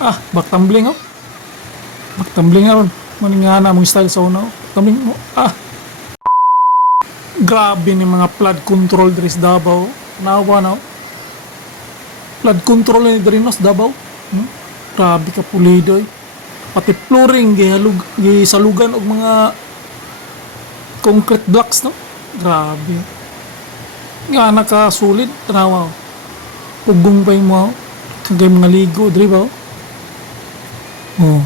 Back tumbling oh. Back tumbling aron. Maningana mong style sa una oh. Tumbling mo. Grabe ni mga flood control diri sa Davao. Nawa na oh. Flood control ni diri no sa Davao. Grabe ka pulido eh. Pati flooring gisalugan og mga concrete blocks no. Grabe. Nga nakasulid tanawa oh. Ugong pa mo oh. Kagay mga ligo diri ba oh. Oh.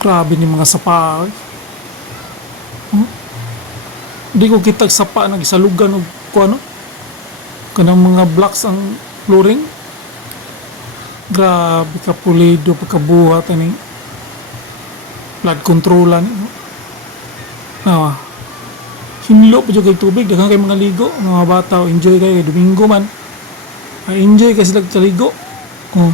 Grabe ni mga sapa. Di ko kitag sapa na gisalugan og kuano. Kanang mga blocks ang flooring. Grabe ka pulido pagkabuhat ani. Flood controlan. Nawa. Hinlo pa jud kay tubig daghang kay mga ligo, mga bata enjoy kay Domingo man. Enjoy kasi sila ligo. Oh.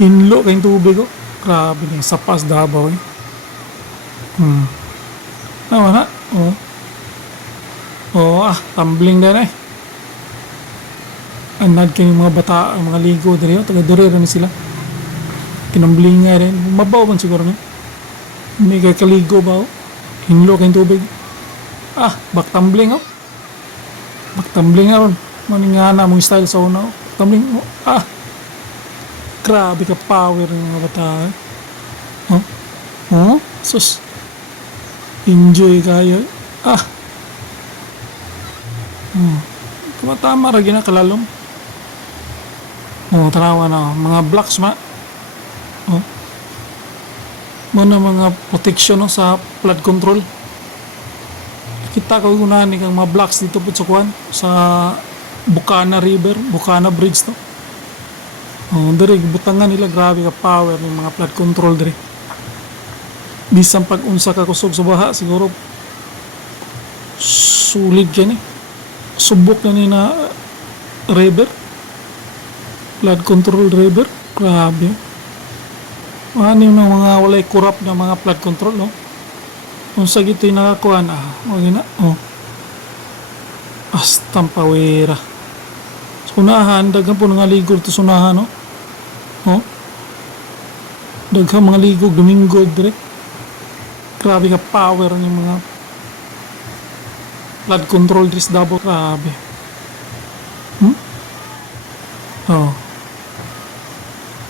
Hinlo kay tubig oh. Grabe ni sa pas Davao eh. Nawa na. Oh. Tumbling din eh. Anad kay mga bata, mga ligo diri taga diri rin sila. Kinumbling nga rin. Mabaw man siguro ni. Hindi kay kaligo ba oh. Hinlo kay tubig. Back tumbling oh. Back tumbling aron. Maningana mong style sa una oh. Tumbling mo. Grabe ka power ng mga bata eh. Sus. Enjoy kayo. Kumatama ra gina kalalom. Tanawa na mga blocks ma. Muna mga protection no, sa flood control. Kita ko unahan ni kang mga blocks dito po sa kuan sa Bukana River, Bukana Bridge to. Diri butangan nila grabe ka power ng mga flood control diri. Bisan pag unsa ka kusog sa baha siguro sulit yan eh. Subok na ni na river. Flood control river. Grabe. Ano yung mga walay kurap na mga flood control no? Kung sa gito'y nakakuhan wag na. Astang pawera. Sunahan, daghang po nga ligog to sunahan no? Daghang mga ligog Domingo direct. Grabe ka power ng mga flood control dris Davao. Grabe.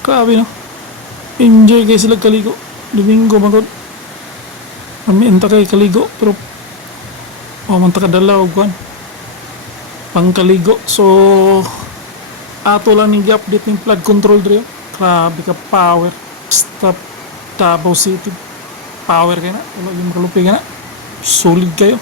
Grabe no? Enjoy kayo sila kaligo. Domingo magod. Kami enta kayo kaligo. Pero manta ka dala o kuhan. Pangkaligo. So ato lang yung update ng flood control dito. Grabe ka power. Stop Davao City. Power kayo na. Wala yung makalupi ka na. Solid kayo.